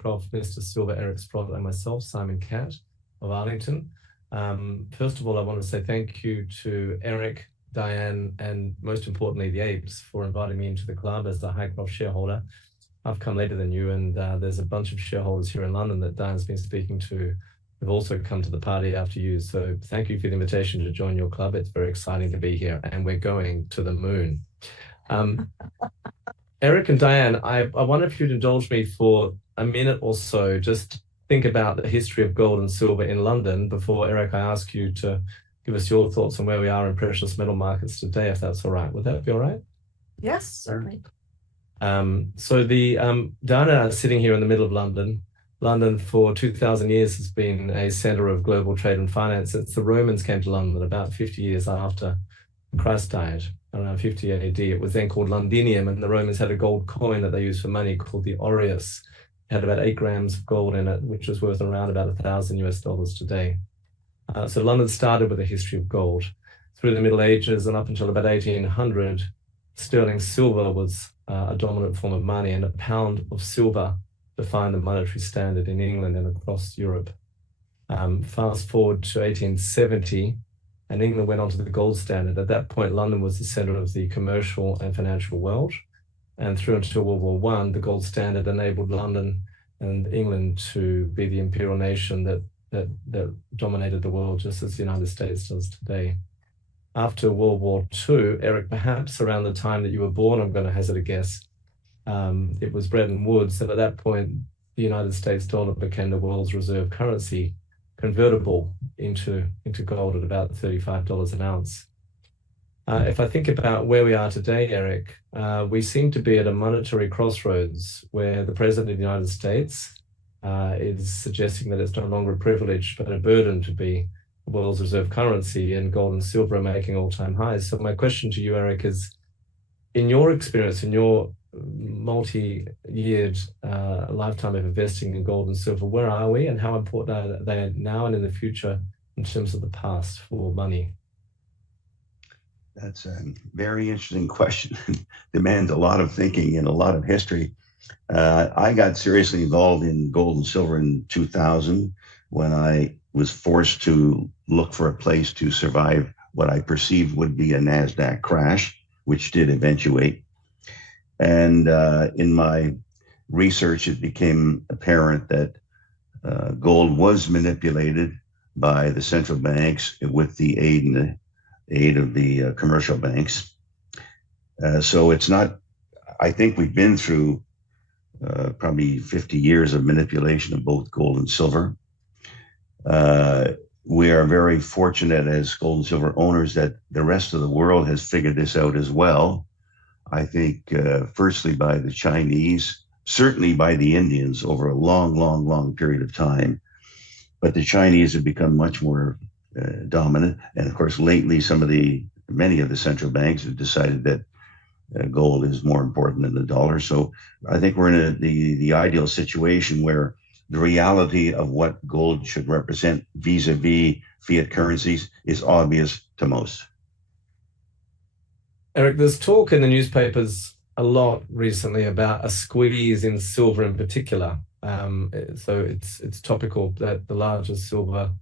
Hycroft, Mr. Silver, Eric Sprott, and myself, Simon Catt of Arlington. First of all, I want to say thank you to Eric, Diane, and most importantly, the apes for inviting me into the club as the Hycroft shareholder. I've come later than you, and there's a bunch of shareholders here in London that Diane's been speaking to who've also come to the party after you. So thank you for the invitation to join your club. It's very exciting to be here, and we're going to the moon. Eric and Diane, I wonder if you'd indulge me for a minute or so, just think about the history of gold and silver in London before, Eric, I ask you to give us your thoughts on where we are in precious metal markets today, if that's all right. Would that be all right? Yes, certainly. So Diane and I are sitting here in the middle of London. London for 2,000 years has been a center of global trade and finance since the Romans came to London about 50 years after Christ died, around 50 AD. It was then called Londinium, and the Romans had a gold coin that they used for money called the aureus. It had about 8 grams of gold in it, which was worth around about $1,000 today. So London started with a history of gold. Through the Middle Ages and up until about 1800, sterling silver was a dominant form of money, and a pound of silver defined the monetary standard in England and across Europe. Fast forward to 1870, and England went onto the gold standard. At that point, London was the center of the commercial and financial world. And through until World War I, the gold standard enabled London and England to be the imperial nation that dominated the world, just as the United States does today. After World War II, Eric, perhaps around the time that you were born, I'm going to hazard a guess, it was Bretton Woods, and at that point, the United States dollar became the world's reserve currency, convertible into gold at about $35 an ounce. If I think about where we are today, Eric, we seem to be at a monetary crossroads where the President of the United States is suggesting that it's no longer a privilege but a burden to be the world's reserve currency, and gold and silver are making all-time highs. So my question to you, Eric, is, in your experience, in your multi-yeared lifetime of investing in gold and silver, where are we and how important are they now and in the future in terms of the past for money? That's a very interesting question. Demands a lot of thinking and a lot of history. I got seriously involved in gold and silver in 2000 when I was forced to look for a place to survive what I perceived would be a NASDAQ crash, which did eventuate. And in my research, it became apparent that gold was manipulated by the central banks with the aid of the commercial banks. So it's not, I think we've been through probably 50 years of manipulation of both gold and silver. We are very fortunate as gold and silver owners that the rest of the world has figured this out as well. I think firstly by the Chinese, certainly by the Indians over a long period of time. But the Chinese have become much more dominant. And of course, lately, many of the central banks have decided that gold is more important than the dollar. So I think we're in the ideal situation where the reality of what gold should represent vis-a-vis fiat currencies is obvious to most. Eric, there's talk in the newspapers a lot recently about a squeeze in silver in particular. So it's topical that the largest silver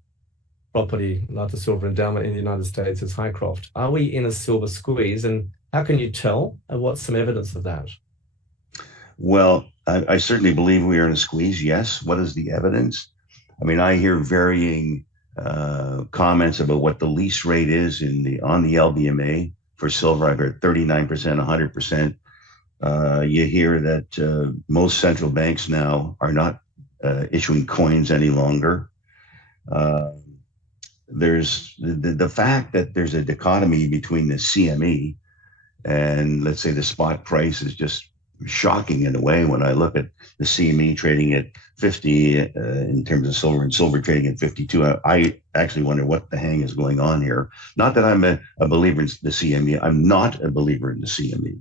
endowment in the United States is Hycroft. Are we in a silver squeeze, and how can you tell, and what's some evidence of that? Well, I certainly believe we are in a squeeze, yes. What is the evidence? I mean, I hear varying comments about what the lease rate is on the LBMA for silver. I've heard 39%, 100%. You hear that most central banks now are not issuing coins any longer. There's the fact that there's a dichotomy between the CME and, let's say, the spot price is just shocking in a way. When I look at the CME trading at 50 in terms of silver, and silver trading at 52, I actually wonder what the hang is going on here. Not that I'm a believer in the CME. I'm not a believer in the CME.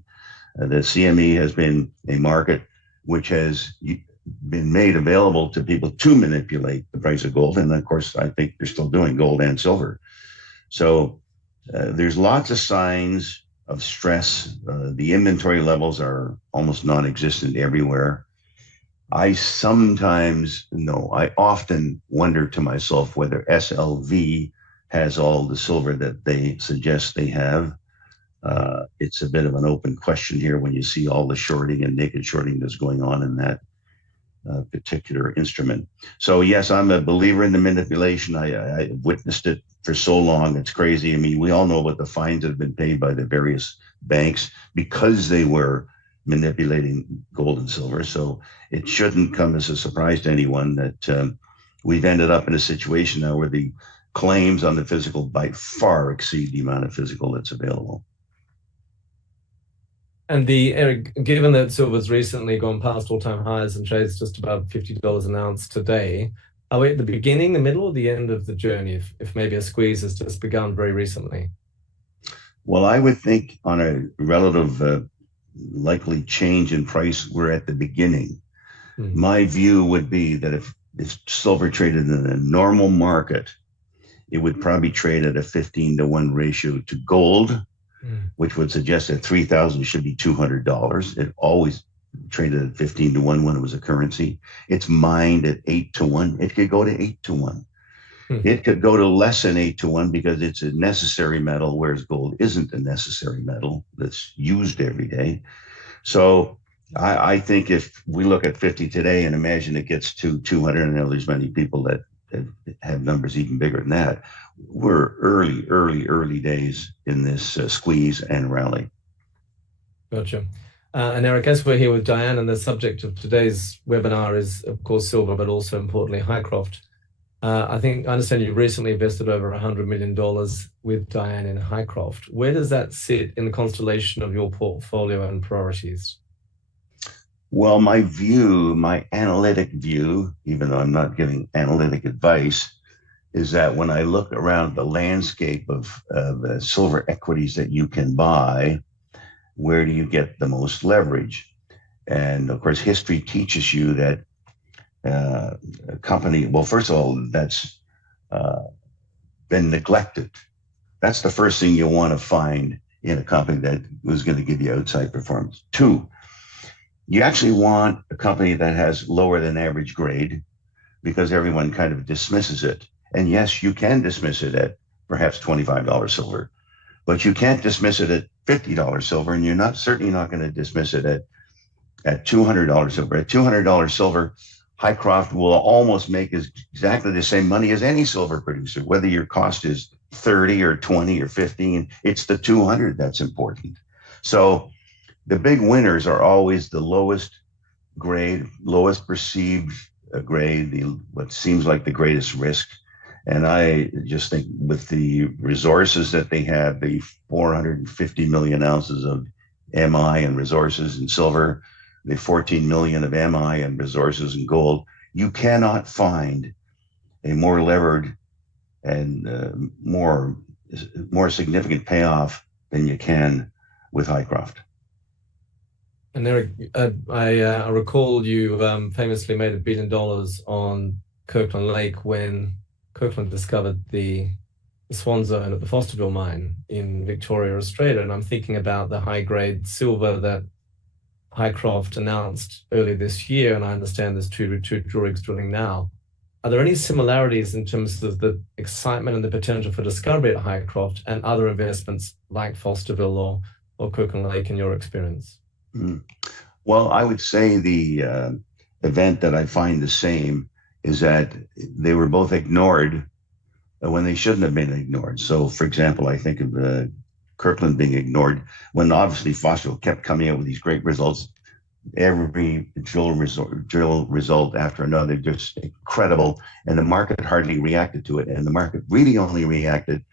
The CME has been a market which has been made available to people to manipulate the price of gold. And of course, I think they're still doing gold and silver. So there's lots of signs of stress. The inventory levels are almost non-existent everywhere. I sometimes, no, I often wonder to myself whether SLV has all the silver that they suggest they have. It's a bit of an open question here when you see all the shorting and naked shorting that's going on in that particular instrument. So yes, I'm a believer in the manipulation. I witnessed it for so long. It's crazy. I mean, we all know what the fines that have been paid by the various banks because they were manipulating gold and silver. So it shouldn't come as a surprise to anyone that we've ended up in a situation now where the claims on the physical by far exceed the amount of physical that's available. And Eric, given that silver's recently gone past all-time highs and trades just about $50 an ounce today, are we at the beginning, the middle, or the end of the journey? If maybe a squeeze has just begun very recently. Well, I would think on a relative likely change in price, we're at the beginning. My view would be that if silver traded in a normal market, it would probably trade at a 15-to-1 ratio to gold, which would suggest that 3,000 should be $200. It always traded at 15-to-1 when it was a currency. It's mined at 8-to-1. It could go to 8-to-1. It could go to less than 8-to-1 because it's a necessary metal, whereas gold isn't a necessary metal that's used every day. So I think if we look at 50 today and imagine it gets to 200, I know there's many people that have numbers even bigger than that. We're early days in this squeeze and rally. Gotcha. And Eric, as we're here with Diane, and the subject of today's webinar is, of course, silver, but also importantly, Hycroft. I understand you recently invested over $100 million with Diane in Hycroft. Where does that sit in the constellation of your portfolio and priorities? Well, my analytic view, even though I'm not giving analytic advice, is that when I look around the landscape of silver equities that you can buy, where do you get the most leverage? And of course, history teaches you that a company, well, first of all, that's been neglected. That's the first thing you want to find in a company that was going to give you outside performance. Two, you actually want a company that has lower than average grade because everyone kind of dismisses it. And yes, you can dismiss it at perhaps $25 silver, but you can't dismiss it at $50 silver, and you're certainly not going to dismiss it at $200 silver. At $200 silver, Hycroft will almost make exactly the same money as any silver producer, whether your cost is 30 or 20 or 15. It's the 200 that's important. So the big winners are always the lowest grade, lowest perceived grade, what seems like the greatest risk. And I just think with the resources that they have, the 450 million ounces of MI and resources in silver, the 14 million of MI and resources in gold, you cannot find a more levered and more significant payoff than you can with Hycroft. And Eric, I recall you famously made $1 billion on Kirkland Lake when Kirkland discovered the Swan Zone at the Fosterville mine in Victoria, Australia. And I'm thinking about the high-grade silver that Hycroft announced earlier this year, and I understand there's two drill rigs drilling now. Are there any similarities in terms of the excitement and the potential for discovery at Hycroft and other investments like Fosterville or Kirkland Lake in your experience? Well, I would say the event that I find the same is that they were both ignored when they shouldn't have been ignored. So, for example, I think of Kirkland being ignored when obviously Fosterville kept coming out with these great results. Every drill result after another, just incredible. And the market hardly reacted to it. And the market really only reacted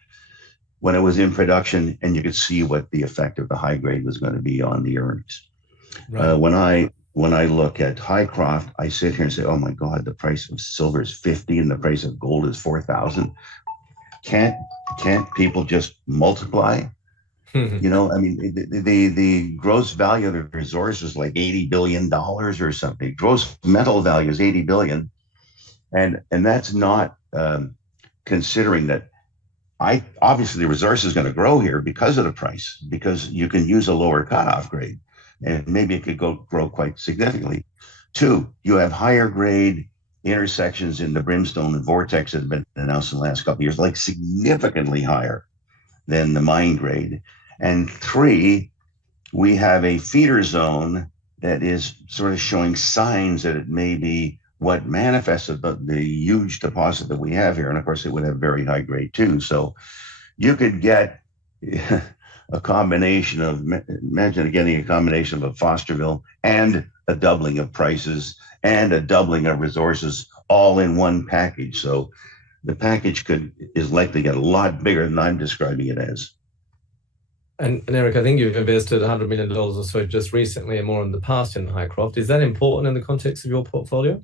when it was in production and you could see what the effect of the high grade was going to be on the earnings. Right. When I look at Hycroft, I sit here and say, oh my God, the price of silver is 50 and the price of gold is 4,000. Can't people just multiply? You know, I mean, the gross value of the resource is like $80 billion or something. Gross metal value is 80 billion. And that's not considering that obviously the resource is going to grow here because of the price, because you can use a lower cutoff grade and maybe it could grow quite significantly. Two, you have higher grade intersections in the brimstone and vortex that have been announced in the last couple of years, like significantly higher than the mine grade. And three, we have a feeder zone that is sort of showing signs that it may be what manifested the huge deposit that we have here. And of course, it would have very high grade too. So you could get a combination of, imagine getting a combination of a Fosterville and a doubling of prices and a doubling of resources all in one package. So the package is likely to get a lot bigger than I'm describing it as. And Eric, I think you've invested $100 million or so just recently and more in the past in Hycroft. Is that important in the context of your portfolio?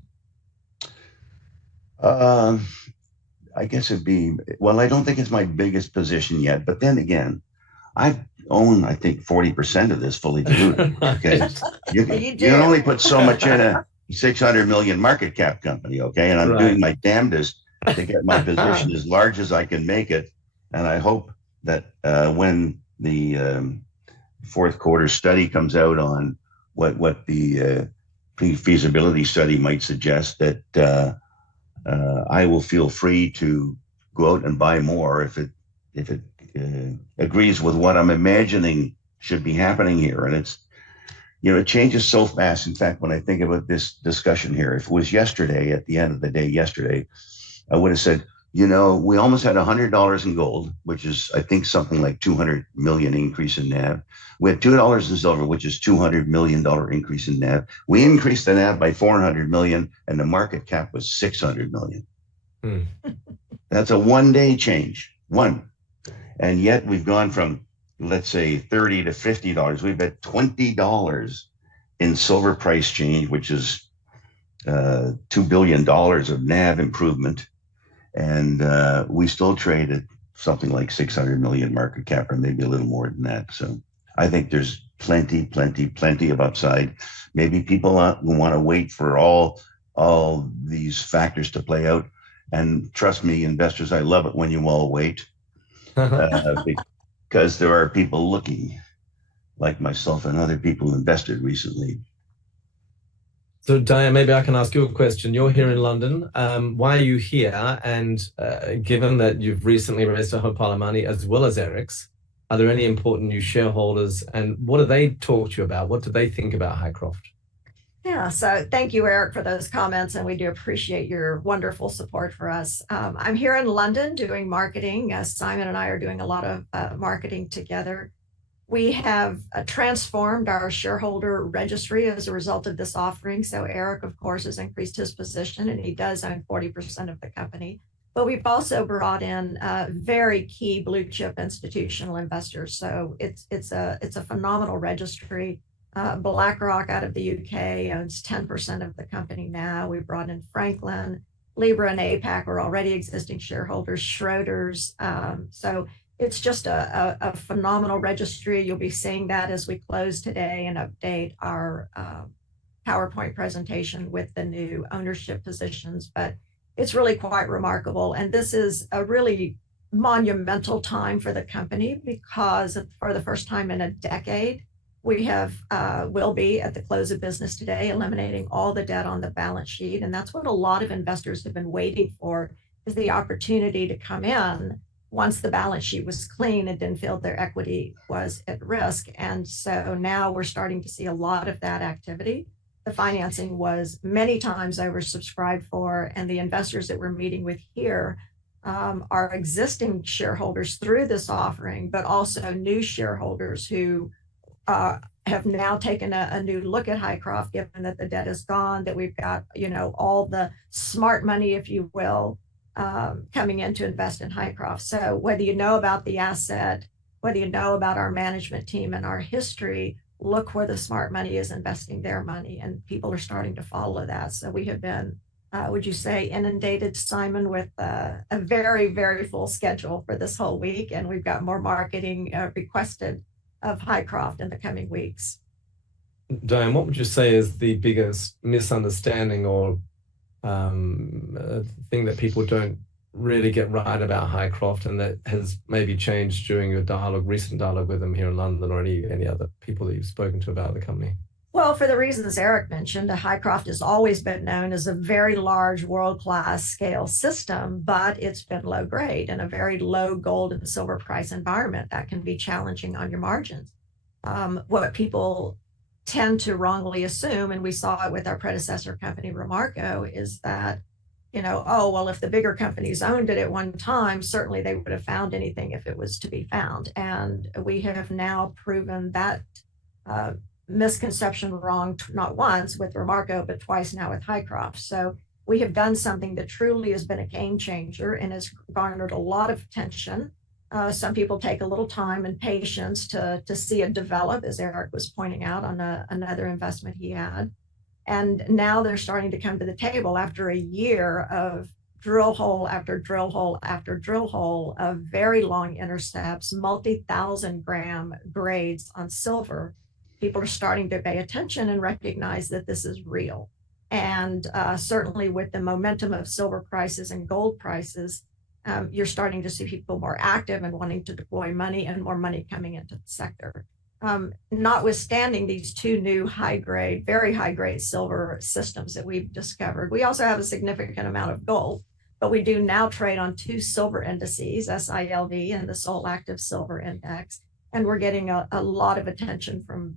I guess it'd be, well, I don't think it's my biggest position yet, but then again, I own, I think, 40% of this fully diluted. Okay. You can only put so much in a 600 million market cap company. Okay. And I'm doing my damnedest to get my position as large as I can make it. And I hope that when the fourth quarter study comes out on what the feasibility study might suggest, that I will feel free to go out and buy more if it agrees with what I'm imagining should be happening here. And it's, it changes so fast. In fact, when I think about this discussion here, if it was yesterday, at the end of the day yesterday, I would have said, we almost had $100 in gold, which is, I think, something like 200 million increase in NAV. We had $2 in silver, which is $200 million increase in NAV. We increased the NAV by 400 million, and the market cap was 600 million. That's a one-day change, one. And yet we've gone from, let's say, $30 to $50. We've had $20 in silver price change, which is $2 billion of NAV improvement. And we still trade at something like 600 million market cap, or maybe a little more than that. So I think there's plenty of upside. Maybe people want to wait for all these factors to play out. And trust me, investors, I love it when you all wait, because there are people looking, like myself and other people who invested recently. So Diane, maybe I can ask you a question. You're here in London. Why are you here? And given that you've recently raised a whole pile of money, as well as Eric's, are there any important new shareholders? And what do they talk to you about? What do they think about Hycroft? Yeah, so thank you, Eric, for those comments. And we do appreciate your wonderful support for us. I'm here in London doing marketing. Simon and I are doing a lot of marketing together. We have transformed our shareholder registry as a result of this offering. So Eric, of course, has increased his position, and he does own 40% of the company. But we've also brought in very key blue chip institutional investors. So it's a phenomenal registry. BlackRock out of the UK owns 10% of the company now. We brought in Franklin, Libra, and APAC are already existing shareholders. Schroders. So it's just a phenomenal registry. You'll be seeing that as we close today and update our PowerPoint presentation with the new ownership positions. But it's really quite remarkable. And this is a really monumental time for the company, because for the first time in a decade, we will be at the close of business today, eliminating all the debt on the balance sheet. And that's what a lot of investors have been waiting for, is the opportunity to come in once the balance sheet was clean and didn't feel their equity was at risk. And so now we're starting to see a lot of that activity. The financing was many times oversubscribed for, and the investors that we're meeting with here are existing shareholders through this offering, but also new shareholders who have now taken a new look at Hycroft, given that the debt is gone, that we've got, all the smart money, if you will, coming in to invest in Hycroft. So whether you know about the asset, whether you know about our management team and our history, look where the smart money is investing their money, and people are starting to follow that. So we have been, would you say, inundated, Simon, with a very, very full schedule for this whole week. And we've got more marketing requested of Hycroft in the coming weeks. Diane, what would you say is the biggest misunderstanding or thing that people don't really get right about Hycroft, and that has maybe changed during your recent dialogue with them here in London, or any other people that you've spoken to about the company? Well, for the reasons Eric mentioned, Hycroft has always been known as a very large world-class scale system, but it's been low grade and a very low gold and silver price environment that can be challenging on your margins. What people tend to wrongly assume, and we saw it with our predecessor company, Remarco, is that, oh, well, if the bigger companies owned it at one time, certainly they would have found anything if it was to be found. And we have now proven that misconception wrong, not once with Remarco, but twice now with Hycroft. So we have done something that truly has been a game changer and has garnered a lot of attention. Some people take a little time and patience to see it develop, as Eric was pointing out on another investment he had. And now they're starting to come to the table after a year of drill hole after drill hole after drill hole of very long intercepts, multi-thousand gram grades on silver. People are starting to pay attention and recognize that this is real. And certainly with the momentum of silver prices and gold prices, you're starting to see people more active and wanting to deploy money and more money coming into the sector. Notwithstanding these two new very high grade silver systems that we've discovered, we also have a significant amount of gold, but we do now trade on two silver indices, SILV and the Sol Active Silver Index. And we're getting a lot of attention from,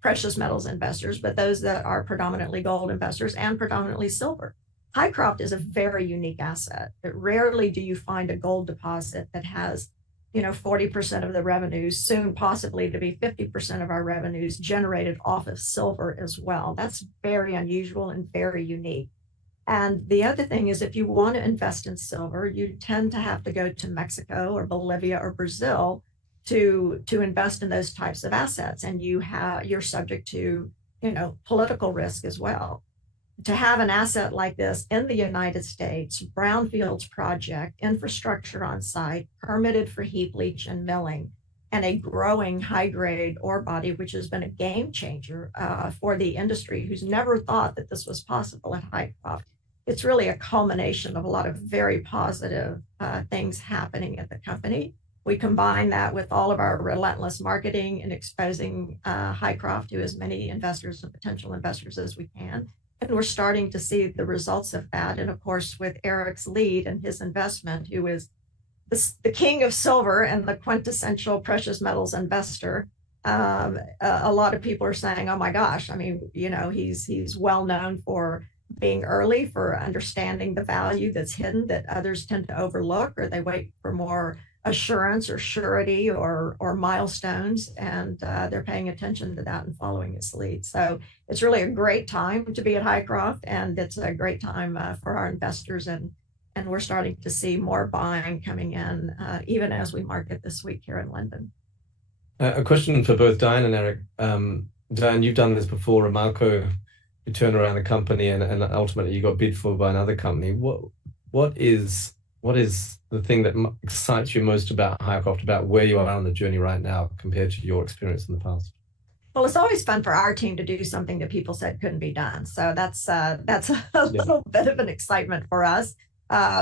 precious metals investors, but those that are predominantly gold investors and predominantly silver. Hycroft is a very unique asset. Rarely do you find a gold deposit that has, 40% of the revenues, soon possibly to be 50% of our revenues generated off of silver as well. That's very unusual and very unique. And the other thing is, if you want to invest in silver, you tend to have to go to Mexico or Bolivia or Brazil to invest in those types of assets, and you're subject to political risk as well. To have an asset like this in the United States, brownfields project, infrastructure on site, permitted for heap leach and milling, and a growing high grade ore body, which has been a game changer for the industry, who's never thought that this was possible at Hycroft. It's really a culmination of a lot of very positive things happening at the company. We combine that with all of our relentless marketing and exposing Hycroft to as many investors and potential investors as we can. And we're starting to see the results of that. And of course, with Eric's lead and his investment, who is the king of silver and the quintessential precious metals investor, a lot of people are saying, oh my gosh, I mean, he's well known for being early, for understanding the value that's hidden that others tend to overlook, or they wait for more assurance or surety or milestones, and they're paying attention to that and following his lead. So it's really a great time to be at Hycroft, and it's a great time for our investors, and we're starting to see more buying coming in even as we market this week here in London. A question for both Diane and Eric. Diane, you've done this before. Remarco, you turned around the company and ultimately you got bid for by another company. What is the thing that excites you most about Hycroft, about where you are on the journey right now compared to your experience in the past? Well, it's always fun for our team to do something that people said couldn't be done. So that's a little bit of an excitement for us.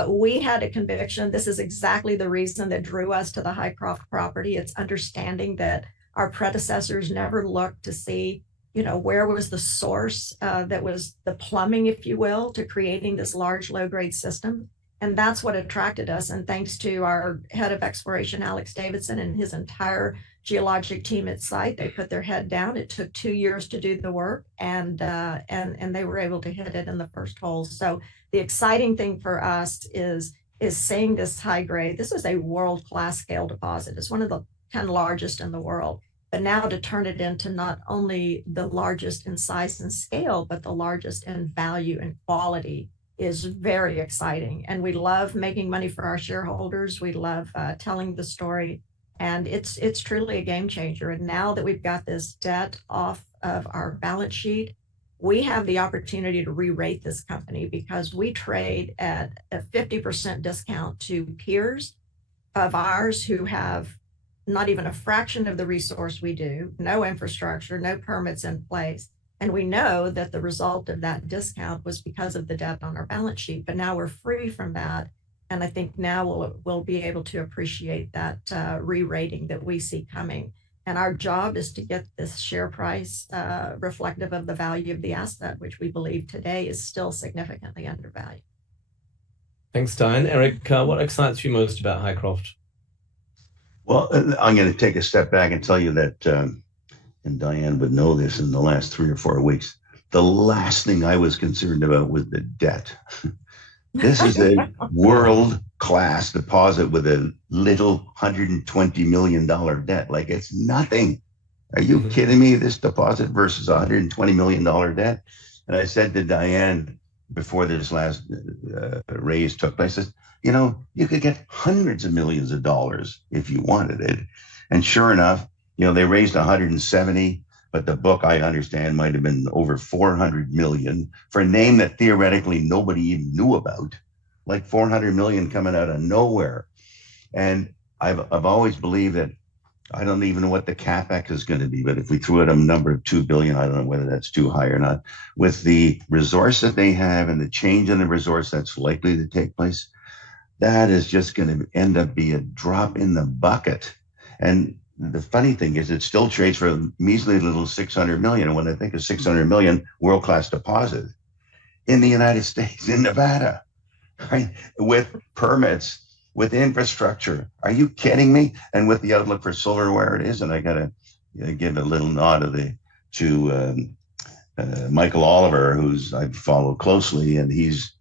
We had a conviction. This is exactly the reason that drew us to the Hycroft property. It's understanding that our predecessors never looked to see, where was the source that was the plumbing, if you will, to creating this large low-grade system. And that's what attracted us. And thanks to our head of exploration, Alex Davidson, and his entire geologic team at site, they put their head down. It took 2 years to do the work, and they were able to hit it in the first hole. So the exciting thing for us is seeing this high grade. This is a world-class scale deposit. It's one of the 10 largest in the world. But now to turn it into not only the largest in size and scale, but the largest in value and quality is very exciting. And we love making money for our shareholders. We love telling the story. And it's truly a game changer. And now that we've got this debt off of our balance sheet, we have the opportunity to re-rate this company, because we trade at a 50% discount to peers of ours who have not even a fraction of the resource we do, no infrastructure, no permits in place. And we know that the result of that discount was because of the debt on our balance sheet, but now we're free from that. And I think now we'll be able to appreciate that re-rating that we see coming. And our job is to get this share price reflective of the value of the asset, which we believe today is still significantly undervalued. Thanks, Diane. Eric, what excites you most about Hycroft? Well, I'm going to take a step back and tell you that, and Diane would know this, in the last 3 or 4 weeks, the last thing I was concerned about was the debt. This is a world-class deposit with a little $120 million debt. Like, it's nothing. Are you kidding me? This deposit versus $120 million debt? And I said to Diane before this last raise took place, I said, you could get hundreds of millions of dollars if you wanted it. And sure enough, they raised 170, but the book, I understand, might have been over 400 million for a name that theoretically nobody even knew about, like 400 million coming out of nowhere. And I've always believed that, I don't even know what the capex is going to be, but if we threw out a number of 2 billion, I don't know whether that's too high or not. With the resource that they have and the change in the resource that's likely to take place, that is just going to end up being a drop in the bucket. And the funny thing is, it still trades for a measly little 600 million. And when I think of 600 million world-class deposit in the United States, in Nevada, right, with permits, with infrastructure, are you kidding me? And with the outlook for silver where it is, and I got to give a little nod to Michael Oliver, who's I follow closely, and he's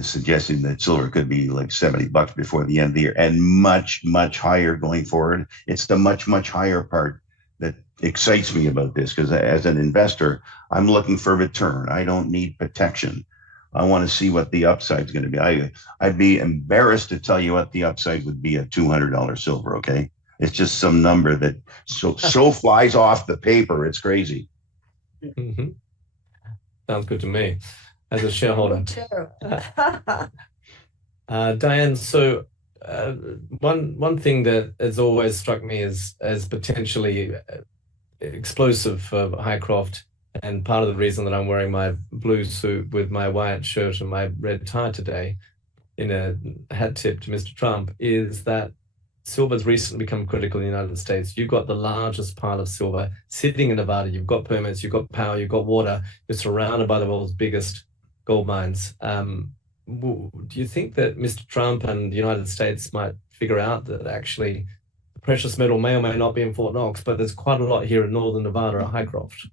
suggesting that silver could be like $70 before the end of the year, and much, much higher going forward. It's the much, much higher part that excites me about this, because as an investor, I'm looking for return. I don't need protection. I want to see what the upside is going to be. I'd be embarrassed to tell you what the upside would be at $200 silver. Okay, it's just some number that so flies off the paper. It's crazy. Mm-hmm. Sounds good to me as a shareholder. Diane, so one thing that has always struck me as potentially explosive for Hycroft, and part of the reason that I'm wearing my blue suit with my white shirt and my red tie today in a hat tip to Mr. Trump, is that silver's recently become critical in the United States. You've got the largest pile of silver sitting in Nevada. You've got permits, you've got power, you've got water. You're surrounded by the world's biggest gold mines. Do you think that Mr. Trump and the United States might figure out that actually the precious metal may or may not be in Fort Knox, but there's quite a lot here in northern Nevada at Hycroft?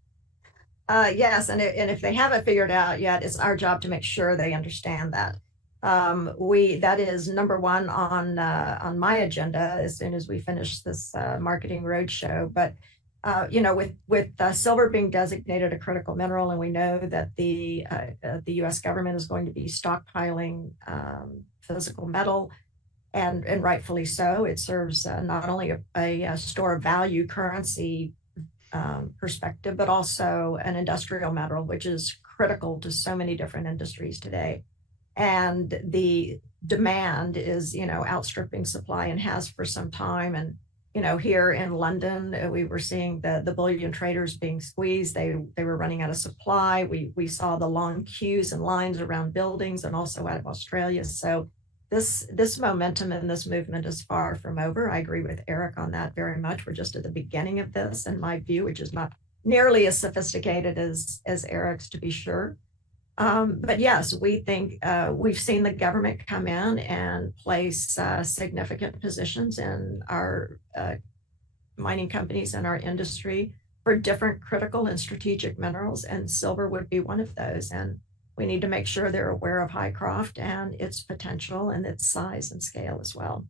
Yes, and if they haven't figured out yet, it's our job to make sure they understand that. That is number one on my agenda as soon as we finish this marketing roadshow. But with silver being designated a critical mineral, and we know that the U.S. government is going to be stockpiling physical metal, and rightfully so. It serves not only a store of value currency perspective, but also an industrial metal, which is critical to so many different industries today. And the demand is, outstripping supply, and has for some time. And, here in London, we were seeing the bullion traders being squeezed. They were running out of supply. We saw the long queues and lines around buildings, and also out of Australia. So this momentum and this movement is far from over. I agree with Eric on that very much. We're just at the beginning of this, in my view, which is not nearly as sophisticated as Eric's, to be sure. But yes, we think we've seen the government come in and place significant positions in our mining companies and our industry for different critical and strategic minerals, and silver would be one of those. And we need to make sure they're aware of Hycroft and its potential and its size and scale as well.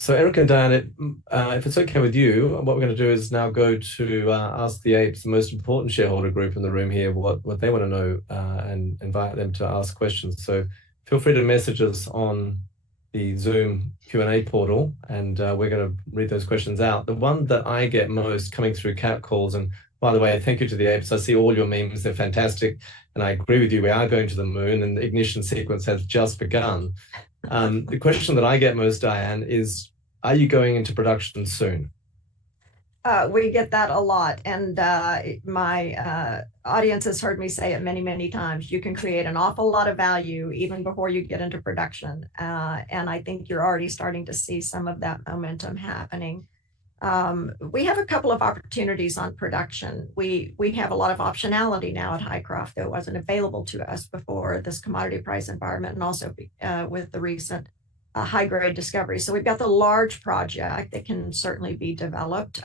So Eric and Diane, if it's okay with you, what we're going to do is now go to Ask the Apes, the most important shareholder group in the room here, what they want to know, and invite them to ask questions. So feel free to message us on the Zoom Q&A portal, and we're going to read those questions out. The one that I get most coming through Catt calls, and by the way, thank you to the apes. I see all your memes, they're fantastic. And I agree with you, we are going to the moon, and the ignition sequence has just begun. The question that I get most, Diane, is, are you going into production soon? We get that a lot. And my audience has heard me say it many, many times. You can create an awful lot of value even before you get into production. And I think you're already starting to see some of that momentum happening. We have a couple of opportunities on production. We have a lot of optionality now at Hycroft that wasn't available to us before this commodity price environment, and also with the recent high grade discovery. So we've got the large project that can certainly be developed.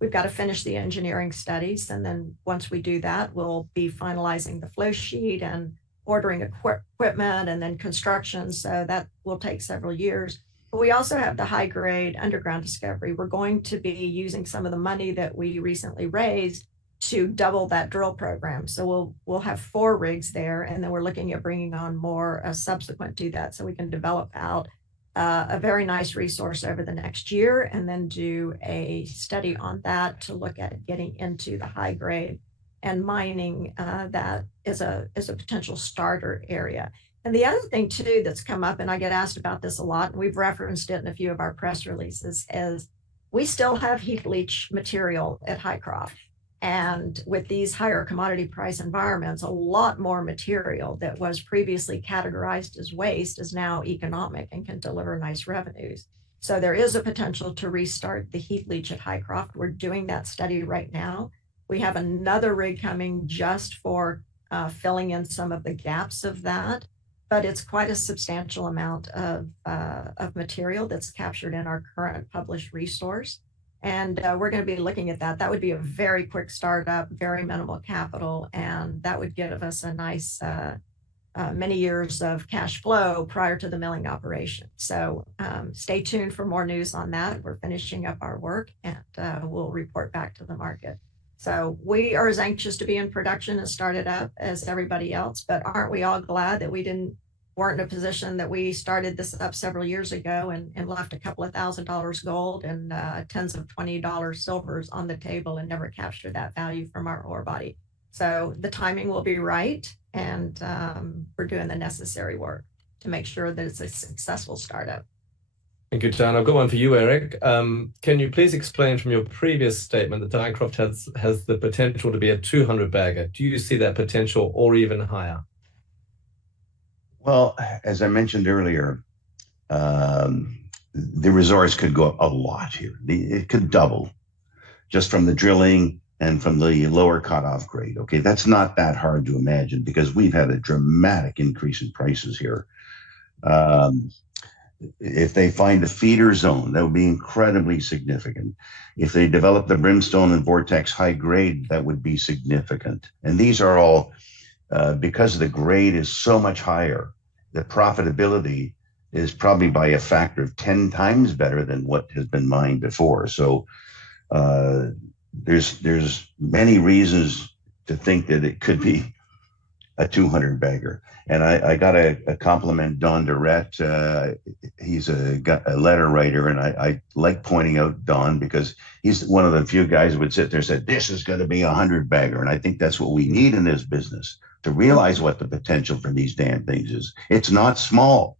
We've got to finish the engineering studies, and then once we do that, we'll be finalizing the flow sheet and ordering equipment and then construction. So that will take several years. But we also have the high grade underground discovery. We're going to be using some of the money that we recently raised to double that drill program. So we'll have 4 rigs there, and then we're looking at bringing on more subsequent to that, so we can develop out a very nice resource over the next year, and then do a study on that to look at getting into the high grade and mining that is a potential starter area. And the other thing too that's come up, and I get asked about this a lot, and we've referenced it in a few of our press releases, is we still have heap leach material at Hycroft. And with these higher commodity price environments, a lot more material that was previously categorized as waste is now economic and can deliver nice revenues. So there is a potential to restart the heap leach at Hycroft. We're doing that study right now. We have another rig coming just for filling in some of the gaps of that. But it's quite a substantial amount of material that's captured in our current published resource. And we're going to be looking at that. That would be a very quick startup, very minimal capital, and that would give us a nice many years of cash flow prior to the milling operation. So stay tuned for more news on that. We're finishing up our work, and we'll report back to the market. So we are as anxious to be in production and start it up as everybody else, but aren't we all glad that we weren't in a position that we started this up several years ago and left a couple of $1,000s gold and tens of $20 silvers on the table and never captured that value from our ore body. So the timing will be right, and we're doing the necessary work to make sure that it's a successful startup. Thank you, Diane. I've got one for you, Eric. Can you please explain from your previous statement that Hycroft has the potential to be a 200 bagger? Do you see that potential or even higher? Well, as I mentioned earlier, the resource could go up a lot here. It could double just from the drilling and from the lower cutoff grade. Okay, that's not that hard to imagine because we've had a dramatic increase in prices here. If they find a feeder zone, that would be incredibly significant. If they develop the brimstone and vortex high grade, that would be significant. And these are all, because the grade is so much higher, the profitability is probably by a factor of 10 times better than what has been mined before. So there's many reasons to think that it could be a 200 bagger. And I got to compliment Don Garrett. He's a letter writer, and I like pointing out Don because he's one of the few guys who would sit there and say, this is going to be a 100 bagger. And I think that's what we need in this business, to realize what the potential for these damn things is. It's not small.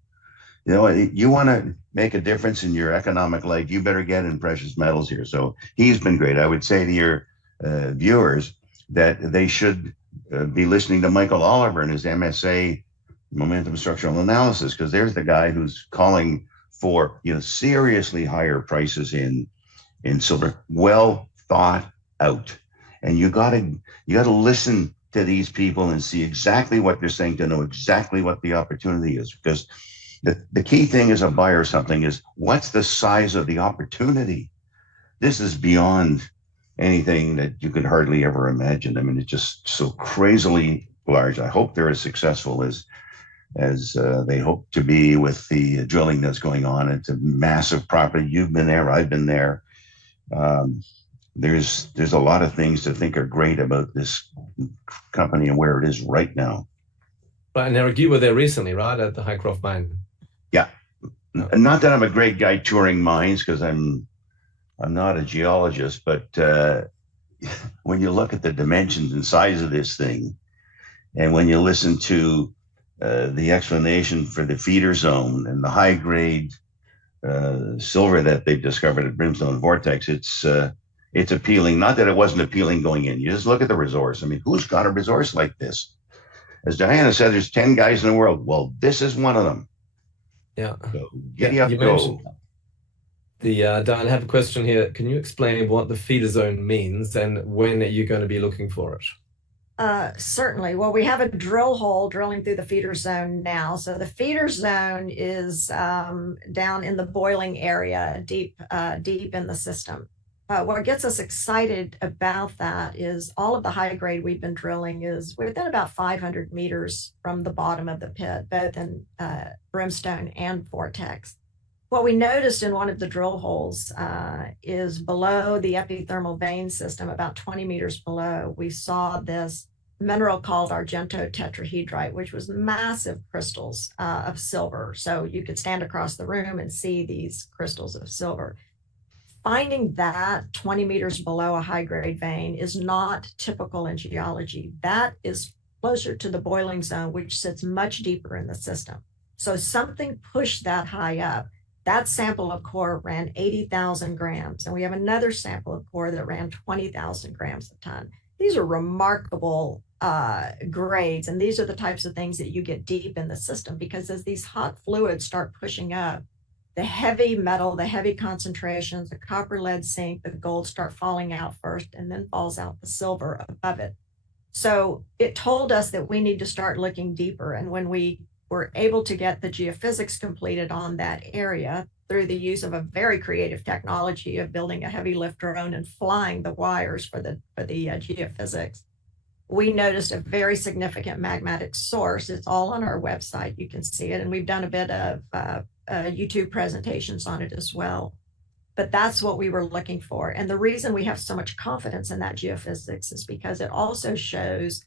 You know, you want to make a difference in your economic life, you better get in precious metals here. So he's been great. I would say to your viewers that they should be listening to Michael Oliver and his MSA Momentum Structural Analysis, because there's the guy who's calling for, you know, seriously higher prices in silver, well thought out. And you gotta listen to these people and see exactly what they're saying to know exactly what the opportunity is, because the key thing as a buyer of something is what's the size of the opportunity. This is beyond anything that you could hardly ever imagine. I mean, it's just so crazily large. I hope they're as successful as they hope to be with the drilling that's going on. It's a massive property. You've been there, I've been there. There's a lot of things to think are great about this company and where it is right now. Right, and Eric, you were there recently, right, at the Hycroft mine? Yeah. Not that I'm a great guy touring mines, because I'm not a geologist, but when you look at the dimensions and size of this thing, and when you listen to the explanation for the feeder zone and the high grade silver that they've discovered at Brimstone Vortex, it's appealing. Not that it wasn't appealing going in. You just look at the resource. I mean, who's got a resource like this? As Diana said, there's 10 guys in the world. Well, this is one of them. Yeah. So giddy up, You go. mentioned Diane, I have a question here. Can you explain what the feeder zone means and when are you going to be looking for it? Certainly. Well, we have a drill hole drilling through the feeder zone now. So the feeder zone is down in the boiling area, deep in the system. What gets us excited about that is all of the high grade we've been drilling is within about 500 meters from the bottom of the pit, both in brimstone and vortex. What we noticed in one of the drill holes is below the epithermal vein system, about 20 meters below, we saw this mineral called argento tetrahedrite, which was massive crystals of silver. So you could stand across the room and see these crystals of silver. Finding that 20 meters below a high grade vein is not typical in geology. That is closer to the boiling zone, which sits much deeper in the system. So something pushed that high up. That sample of core ran 80,000 grams, and we have another sample of core that ran 20,000 grams a ton. These are remarkable grades, and these are the types of things that you get deep in the system, because as these hot fluids start pushing up, the heavy metal, the heavy concentrations, the copper, lead, zinc, the gold start falling out first, and then falls out the silver above it. So it told us that we need to start looking deeper. And when we were able to get the geophysics completed on that area through the use of a very creative technology of building a heavy lift drone and flying the wires for the geophysics, we noticed a very significant magmatic source. It's all on our website. You can see it. And we've done a bit of YouTube presentations on it as well. But that's what we were looking for. And the reason we have so much confidence in that geophysics is because it also shows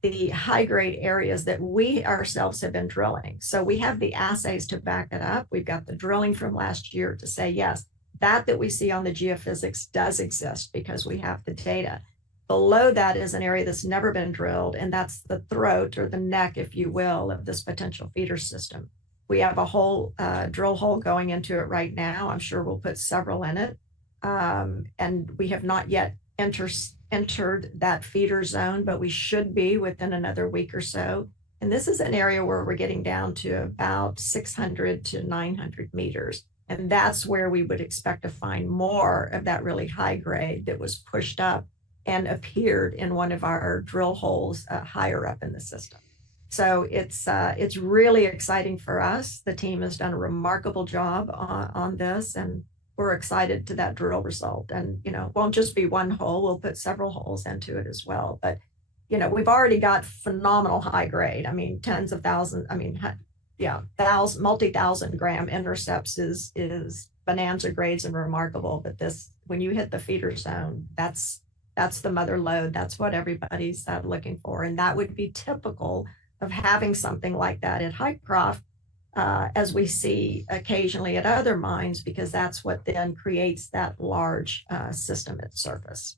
the high grade areas that we ourselves have been drilling. So we have the assays to back it up. We've got the drilling from last year to say, yes, that we see on the geophysics does exist because we have the data. Below that is an area that's never been drilled, and that's the throat or the neck, if you will, of this potential feeder system. We have a whole drill hole going into it right now. I'm sure we'll put several in it. And we have not yet entered that feeder zone, but we should be within another week or so. And this is an area where we're getting down to about 600 to 900 meters. And that's where we would expect to find more of that really high grade that was pushed up and appeared in one of our drill holes higher up in the system. So it's really exciting for us. The team has done a remarkable job on this, and we're excited to that drill result. And, you know, it won't just be one hole. We'll put several holes into it as well. But, you know, we've already got phenomenal high grade. I mean, tens of thousands. I mean, yeah, multi-thousand gram intercepts is bonanza grades and remarkable. But this, when you hit the feeder zone, that's the mother lode. That's what everybody's looking for. And that would be typical of having something like that at Hycroft, as we see occasionally at other mines, because that's what then creates that large system at surface.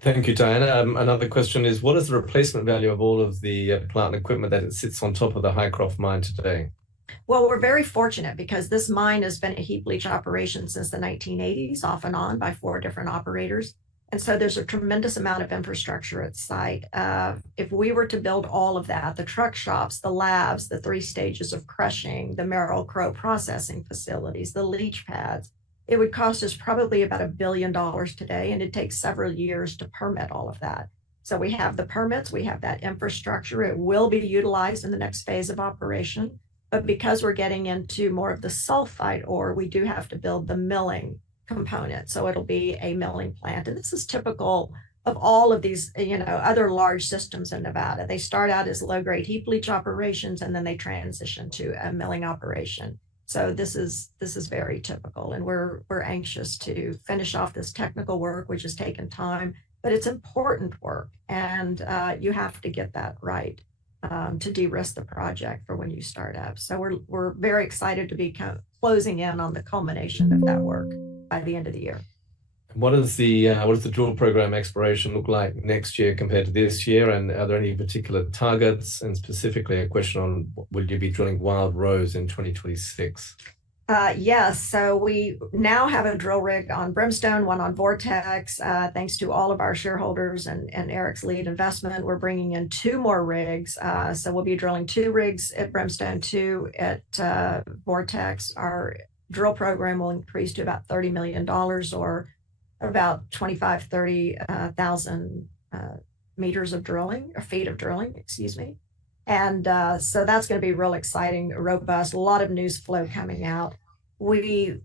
Thank you, Diane. Another question is, what is the replacement value of all of the plant and equipment that it sits on top of the Hycroft mine today? Well, we're very fortunate because this mine has been a heap leach operation since the 1980s, off and on by 4 different operators. And so there's a tremendous amount of infrastructure at site. If we were to build all of that, the truck shops, the labs, the 3 stages of crushing, the Merrill-Crowe processing facilities, the leach pads, it would cost us probably about $1 billion today, and it takes several years to permit all of that. So we have the permits, we have that infrastructure. It will be utilized in the next phase of operation. But because we're getting into more of the sulfide ore, we do have to build the milling component. So it'll be a milling plant. And this is typical of all of these, you know, other large systems in Nevada. They start out as low-grade heap leach operations, and then they transition to a milling operation. So this is very typical. And we're anxious to finish off this technical work, which has taken time, but it's important work. And you have to get that right to de-risk the project for when you start up. So we're very excited to be closing in on the culmination of that work by the end of the year. What does the drill program exploration look like next year compared to this year? And are there any particular targets? And specifically a question on, will you be drilling Wild Rose in 2026? Yes, so we now have a drill rig on Brimstone, one on Vortex. Thanks to all of our shareholders and Eric's lead investment, we're bringing in 2 more rigs. So we'll be drilling 2 rigs at Brimstone, 2 at Vortex. Our drill program will increase to about $30 million or about 30,000 meters of drilling, or feet of drilling, excuse me. And so that's going to be real exciting, robust, a lot of news flow coming out. We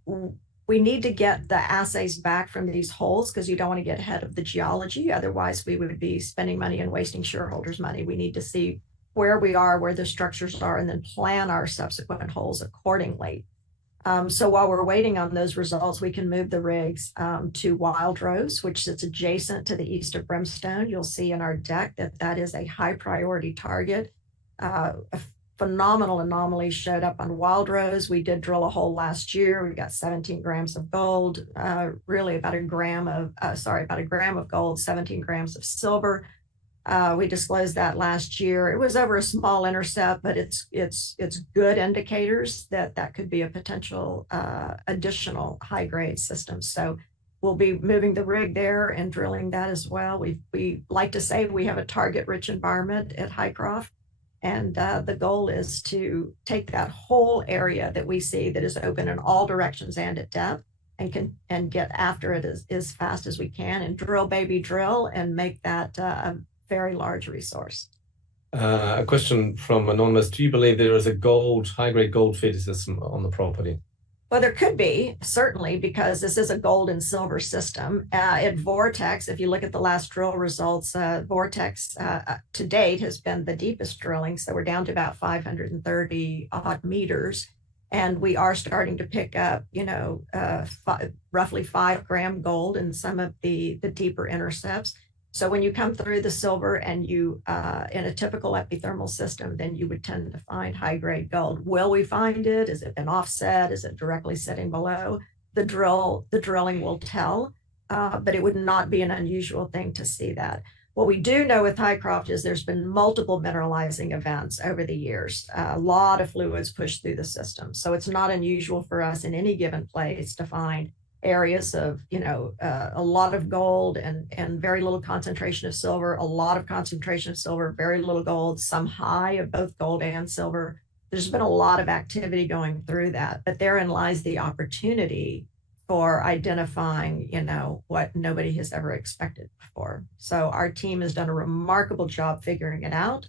need to get the assays back from these holes because you don't want to get ahead of the geology. Otherwise, we would be spending money and wasting shareholders' money. We need to see where we are, where the structures are, and then plan our subsequent holes accordingly. So while we're waiting on those results, we can move the rigs to Wild Rose, which sits adjacent to the east of Brimstone. You'll see in our deck that that is a high priority target. A phenomenal anomaly showed up on Wild Rose. We did drill a hole last year. We got 17 grams of gold, really about a gram of gold, 17 grams of silver. We disclosed that last year. It was over a small intercept, but it's good indicators that that could be a potential additional high grade system. So we'll be moving the rig there and drilling that as well. We like to say we have a target rich environment at Hycroft. And the goal is to take that whole area that we see that is open in all directions and at depth and get after it as fast as we can and drill, baby, drill, and make that a very large resource. A question from Anonymous. Do you believe there is a high-grade gold feeder system on the property? Well, there could be, certainly, because this is a gold and silver system. At Vortex, if you look at the last drill results, Vortex to date has been the deepest drilling. So we're down to about 530 odd meters. And we are starting to pick up, roughly 5-gram gold in some of the deeper intercepts. So when you come through the silver and you in a typical epithermal system, then you would tend to find high grade gold. Will we find it? Has it been offset? Is it directly sitting below? The drilling will tell, but it would not be an unusual thing to see that. What we do know with Hycroft is there's been multiple mineralizing events over the years. A lot of fluids pushed through the system. So it's not unusual for us in any given place to find areas of, a lot of gold and very little concentration of silver, a lot of concentration of silver, very little gold, some high of both gold and silver. There's been a lot of activity going through that, but therein lies the opportunity for identifying, what nobody has ever expected before. So our team has done a remarkable job figuring it out.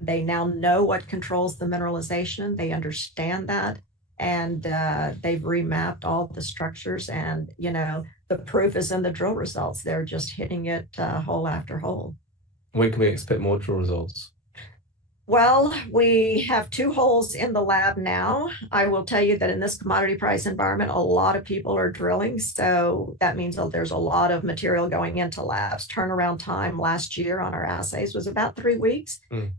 They now know what controls the mineralization. They understand that. And they've remapped all the structures and, the proof is in the drill results. They're just hitting it hole after hole. When can we expect more drill results? Well, we have 2 holes in the lab now. I will tell you that in this commodity price environment, a lot of people are drilling. So that means there's a lot of material going into labs. Turnaround time last year on our assays was about 3 weeks.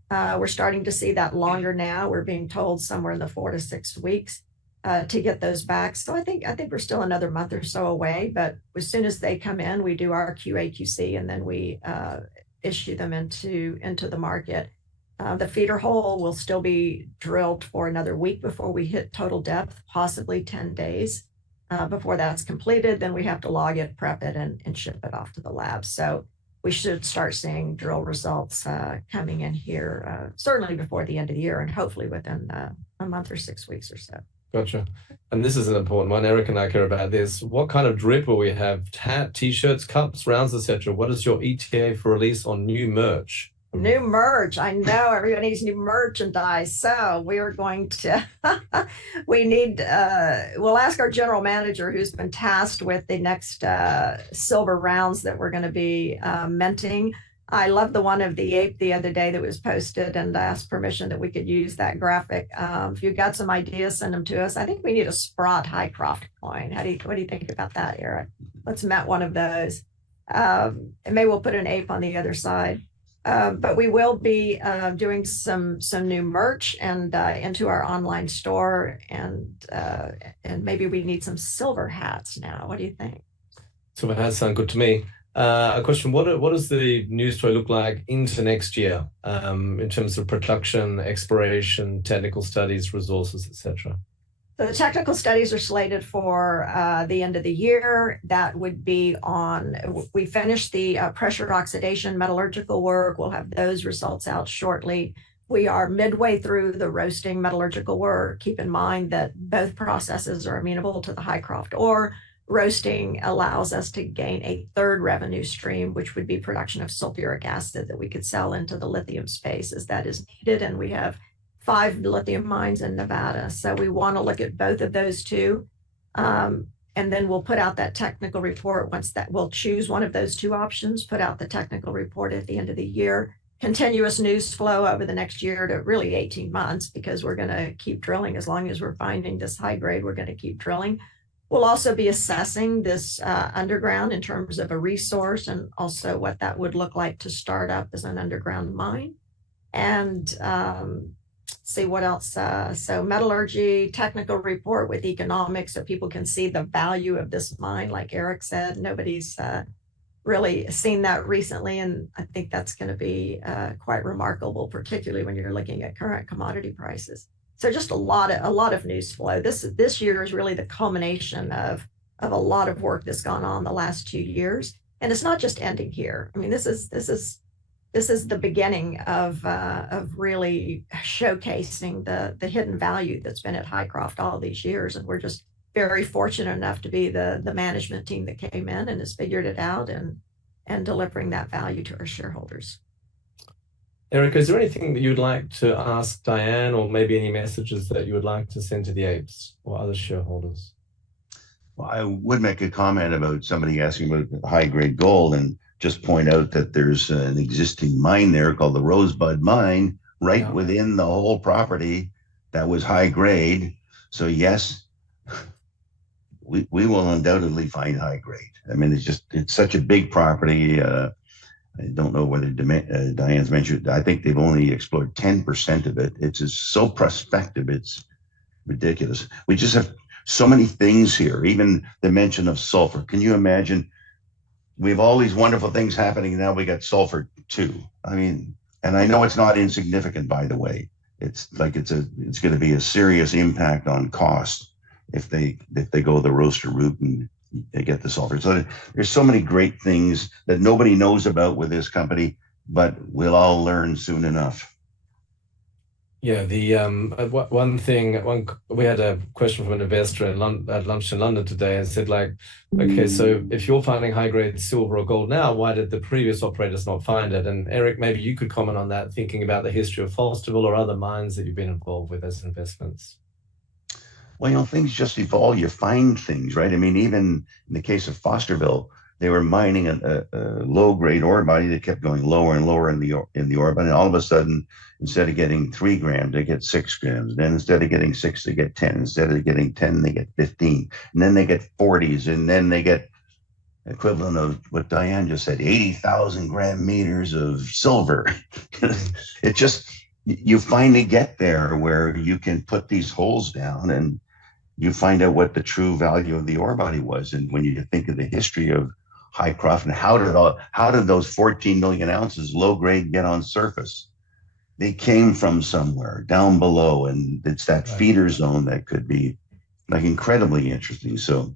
We're starting to see that longer now. We're being told somewhere in the 4 to 6 weeks to get those back. So I think we're still another month or so away. But as soon as they come in, we do our QA/QC and then we issue them into the market. The feeder hole will still be drilled for another week before we hit total depth, possibly 10 days before that's completed. Then we have to log it, prep it, and ship it off to the lab. So we should start seeing drill results coming in here, certainly before the end of the year and hopefully within a month or 6 weeks or so. Gotcha. And this is an important one. Eric and I care about this. What kind of drip will we have? Hat, t-shirts, cups, rounds, etc. What is your ETA for release on new merch? New merch. I know everybody needs new merchandise. So we are going to, we'll ask our general manager who's been tasked with the next silver rounds that we're going to be minting. I love the one of the ape the other day that was posted and asked permission that we could use that graphic. If you've got some ideas, send them to us. I think we need a Sprott Hycroft coin. What do you think about that, Eric? Let's mint one of those. And maybe we'll put an ape on the other side. But we will be doing some new merch and into our online store, and maybe we need some silver hats now. What do you think? Silver hats sound good to me. A question: What does the news story look like into next year in terms of production, exploration, technical studies, resources, etc.? So the technical studies are slated for the end of the year. That would be we finished the pressure oxidation metallurgical work. We'll have those results out shortly. We are midway through the roasting metallurgical work. Keep in mind that both processes are amenable to the Hycroft ore. Roasting allows us to gain a third revenue stream, which would be production of sulfuric acid that we could sell into the lithium space as that is needed. And we have 5 lithium mines in Nevada. So we want to look at both of those two. And then we'll put out that technical report we'll choose one of those 2 options, put out the technical report at the end of the year. Continuous news flow over the next year to really 18 months, because we're going to keep drilling as long as we're finding this high grade, we're going to keep drilling. We'll also be assessing this underground in terms of a resource, and also what that would look like to start up as an underground mine. And see what else. So metallurgy, technical report with economics, so people can see the value of this mine. Like Eric said, nobody's really seen that recently, and I think that's going to be quite remarkable, particularly when you're looking at current commodity prices. So just a lot of news flow. This year is really the culmination of a lot of work that's gone on the last 2 years, and it's not just ending here. I mean, this is the beginning of really showcasing the hidden value that's been at Hycroft all these years. And we're just very fortunate enough to be the management team that came in and has figured it out and delivering that value to our shareholders. Eric, is there anything that you'd like to ask Diane, or maybe any messages that you would like to send to the apes or other shareholders? Well, I would make a comment about somebody asking about high-grade gold, and just point out that there's an existing mine there called the Rosebud Mine right within the whole property that was high grade. So yes, we will undoubtedly find high grade. I mean, it's such a big property. I don't know whether Diane's mentioned, I think they've only explored 10% of it. It's just so prospective, it's ridiculous. We just have so many things here, even the mention of sulfur. Can you imagine? We have all these wonderful things happening. Now we got sulfur too. I mean, and I know it's not insignificant, by the way. It's like it's going to be a serious impact on cost if they go the roaster route and they get the sulfur. So there's so many great things that nobody knows about with this company, but we'll all learn soon enough. Yeah, we had a question from an investor at lunch in London today, and said, like, okay, so if you're finding high grade silver or gold now, why did the previous operators not find it? And Eric, maybe you could comment on that, thinking about the history of Fosterville or other mines that you've been involved with as investments. Well, things just evolve. You find things, right? I mean, even in the case of Fosterville, they were mining a low-grade ore body that kept going lower and lower in the ore body. And all of a sudden, instead of getting 3 grams, they get 6 grams. Then instead of getting 6, they get 10. Instead of getting 10, they get 15. And then they get 40s. And then they get equivalent of what Diane just said, 80,000 gram meters of silver. It just, you finally get there where you can put these holes down and you find out what the true value of the ore body was. And when you think of the history of Hycroft and how did those 14 million ounces low grade get on surface? They came from somewhere down below, and it's that feeder zone that could be like incredibly interesting. So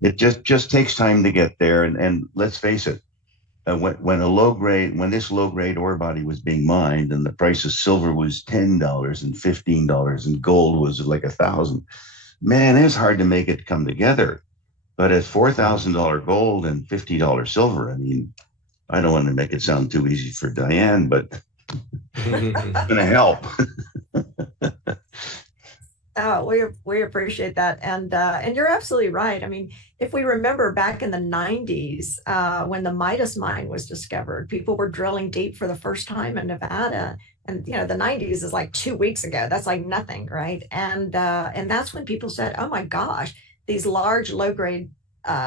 it just takes time to get there. And let's face it, when this low grade ore body was being mined and the price of silver was $10 and $15 and gold was like $1,000, man, it's hard to make it come together. But at $4,000 gold and $50 silver, I mean, I don't want to make it sound too easy for Diane, but it's going to help. Oh, we appreciate that, and you're absolutely right. I mean, if we remember back in the 90s, when the Midas mine was discovered, people were drilling deep for the first time in Nevada, and the 90s is like 2 weeks ago. That's like nothing, right? And that's when people said, "Oh my gosh, these large low grade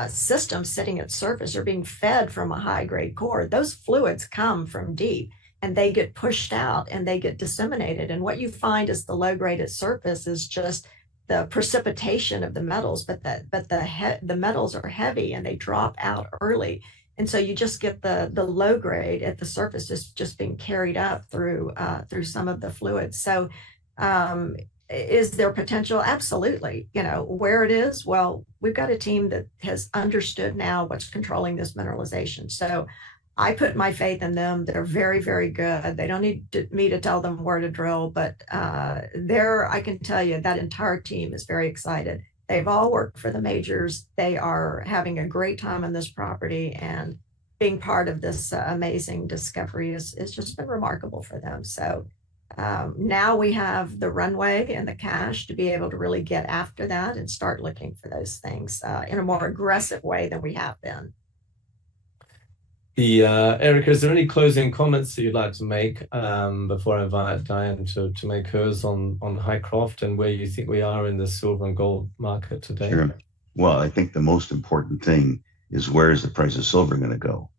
systems sitting at surface are being fed from a high grade core. Those fluids come from deep." And they get pushed out and they get disseminated. And what you find is the low grade at surface is just the precipitation of the metals, but the metals are heavy and they drop out early. And so you just get the low grade at the surface just being carried up through some of the fluids. So is there potential? Absolutely. Where it is, well, we've got a team that has understood now what's controlling this mineralization. So I put my faith in them. They're very, very good. They don't need me to tell them where to drill, but I can tell you that entire team is very excited. They've all worked for the majors. They are having a great time on this property, and being part of this amazing discovery is just been remarkable for them. So now we have the runway and the cash to be able to really get after that and start looking for those things in a more aggressive way than we have been. Erica, is there any closing comments that you'd like to make before I invite Diane to make hers on Hycroft and where you think we are in the silver and gold market today? Sure. Well, I think the most important thing is, where is the price of silver going to go?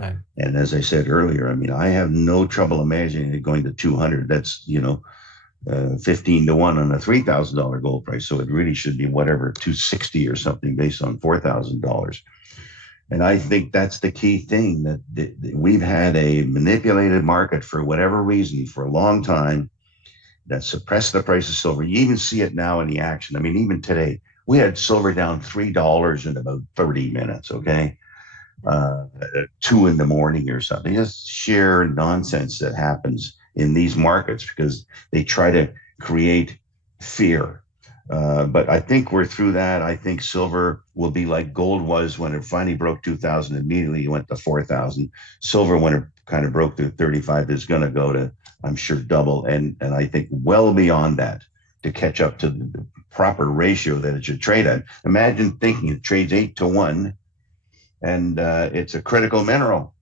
Right. And as I said earlier, I mean, I have no trouble imagining it going to 200. That's 15 to 1 on a $3,000 gold price. So it really should be whatever, 260 or something based on $4,000. And I think that's the key thing, that we've had a manipulated market for whatever reason for a long time that suppressed the price of silver. You even see it now in the action. I mean, even today, we had silver down $3 in about 30 minutes, okay? 2 in the morning or something. Just sheer nonsense that happens in these markets because they try to create fear. But I think we're through that. I think silver will be like gold was when it finally broke 2,000. Immediately it went to 4,000. Silver, when it kind of broke to 35, is going to go to, I'm sure, double. And I think well beyond that to catch up to the proper ratio that it should trade at. Imagine thinking it trades 8 to 1, and it's a critical mineral.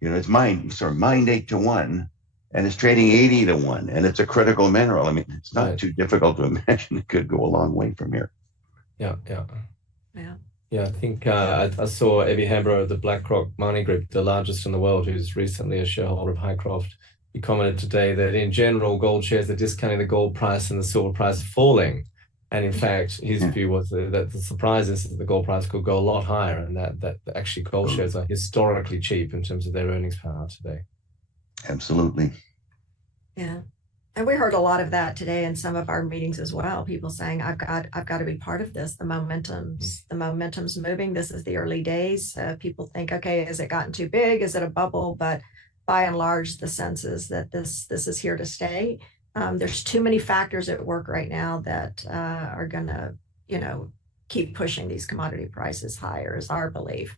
It's mined 8 to 1. And it's trading 80 to 1, and it's a critical mineral. I mean, it's not too difficult to imagine. It could go a long way from here. Yeah. I think I saw Evie Hambro of the BlackRock Mining Group, the largest in the world, who's recently a shareholder of Hycroft. He commented today that in general, gold shares are discounting the gold price and the silver price falling. And in fact, his view was that the surprise is that the gold price could go a lot higher, and that actually gold shares are historically cheap in terms of their earnings power today. Absolutely. Yeah. And we heard a lot of that today in some of our meetings as well. People saying, I've got to be part of this. The momentum's moving. This is the early days. People think, okay, has it gotten too big? Is it a bubble? But by and large, the sense is that this is here to stay. There's too many factors at work right now that are going to, keep pushing these commodity prices higher, is our belief.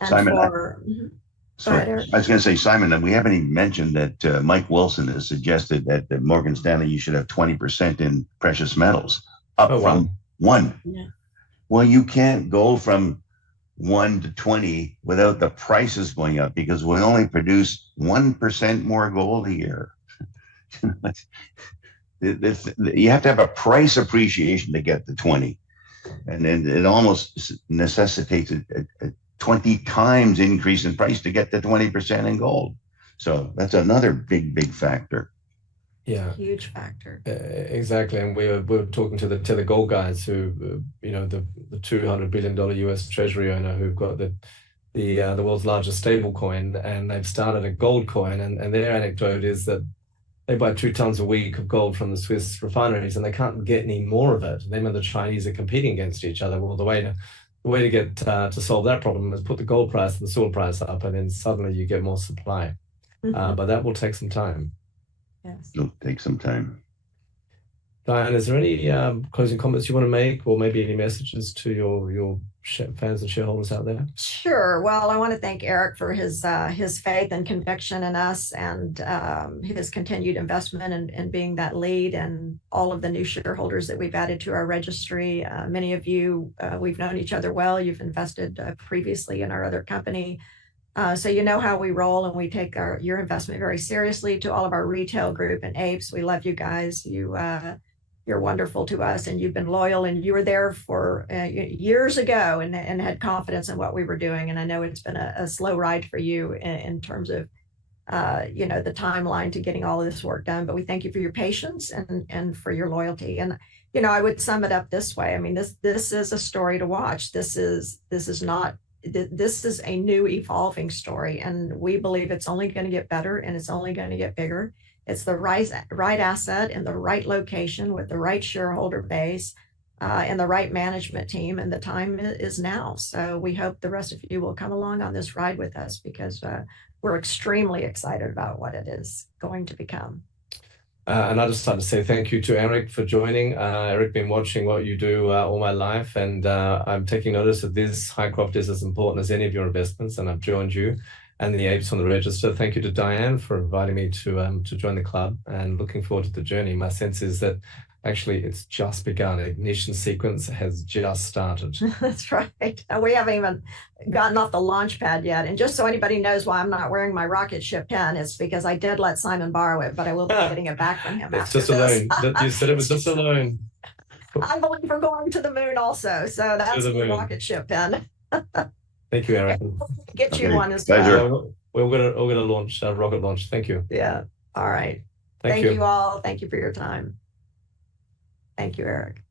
And Simon, sorry, I was going to say, Simon, that we haven't even mentioned that Mike Wilson has suggested that Morgan Stanley, you should have 20% in precious metals, up from 1. Yeah. Well, you can't go from 1 to 20 without the prices going up, because we only produce 1% more gold a year. You have to have a price appreciation to get to 20. And then it almost necessitates a 20 times increase in price to get to 20% in gold. So that's another big factor. Yeah, huge factor. Exactly. And we were talking to the gold guys who, the $200 billion US Treasury owner who've got the world's largest stable coin, and they've started a gold coin. And their anecdote is that they buy 2 tons a week of gold from the Swiss refineries, and they can't get any more of it. Them and the Chinese are competing against each other. Well, the way to get to solve that problem is put the gold price and the silver price up, and then suddenly you get more supply. But that will take some time. Yes. It'll take some time. Diane, is there any closing comments you want to make, or maybe any messages to your fans and shareholders out there? Sure. Well, I want to thank Eric for his faith and conviction in us, and his continued investment and being that lead, and all of the new shareholders that we've added to our registry. Many of you, we've known each other well. You've invested previously in our other company. So you know how we roll, and we take your investment very seriously. To all of our retail group and apes, we love you guys. You're wonderful to us, and you've been loyal, and you were there for years ago and had confidence in what we were doing. And I know it's been a slow ride for you in terms of the timeline to getting all of this work done. But we thank you for your patience and for your loyalty. And I would sum it up this way. I mean, this is a story to watch. This is not this is a new evolving story, and we believe it's only going to get better and it's only going to get bigger. It's the right asset in the right location with the right shareholder base and the right management team, and the time is now. So we hope the rest of you will come along on this ride with us, because we're extremely excited about what it is going to become. And I just like to say thank you to Eric for joining. Eric, been watching what you do all my life, and I'm taking notice that this Hycroft is as important as any of your investments, and I've joined you and the apes on the register. Thank you to Diane for inviting me to join the club, and looking forward to the journey. My sense is that actually it's just begun. Ignition sequence has just started. That's right. We haven't even gotten off the launch pad yet. And just so anybody knows why I'm not wearing my rocket ship pin, it's because I did let Simon borrow it, but I will be getting it back from him. It's just a loan. You said it was just a loan. I believe we're going to the moon also. So that's the rocket ship pin. Thank you, Eric. Get you one as well. We're gonna launch rocket launch. Thank you. Yeah. All right. Thank you all. Thank you for your time. Thank you, Eric.